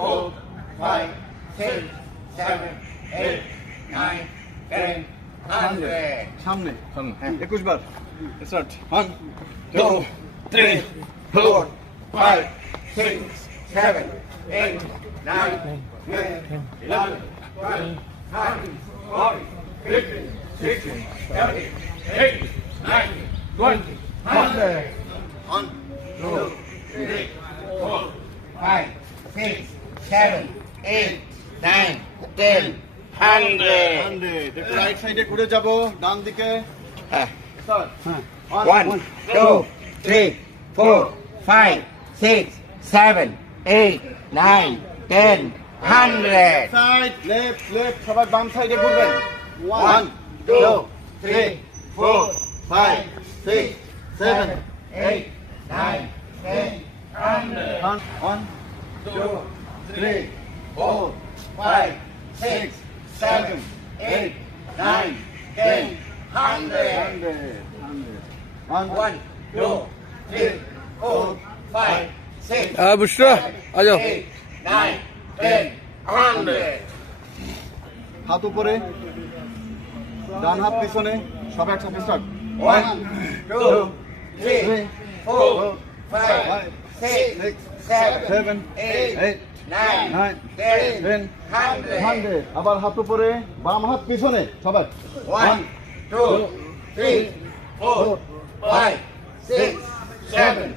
four, five, six, seven, eight, nine, ten, hundred. সামনে হ্যাঁ একুশ বার start one Two, three, four, five, six, seven, eight, nine, ten, eleven, twelve, thirteen, fourteen, fifteen, sixteen, seventeen, eighteen, nineteen, twenty, hundred. One two, three, four, five, six, seven, eight, nine, ten, hundred. Hundred একটু right সাইডে ঘুরে যাব ডান দিকে হ্যাঁ One, two, three, four, five, six, seven, eight, nine, ten, hundred. Side left left সবাই বাম সাইডে ঘুরবেন one One, two, three, four, five six seven eight, nine, ten, hundred. One Two, three, four, five, six, seven, eight, nine, ten, hundred. Hundred one One, two, three, four, five, six, Ah, Bushra, seven, eight, nine, ten, hundred. হাত উপরে ডান হাত পিছনে সব একসাথে start One, two, three, four, five, six, seven, seven eight, eight আবার হাত উপরে বাম হাত পিছনে সবাই one two three four five six seven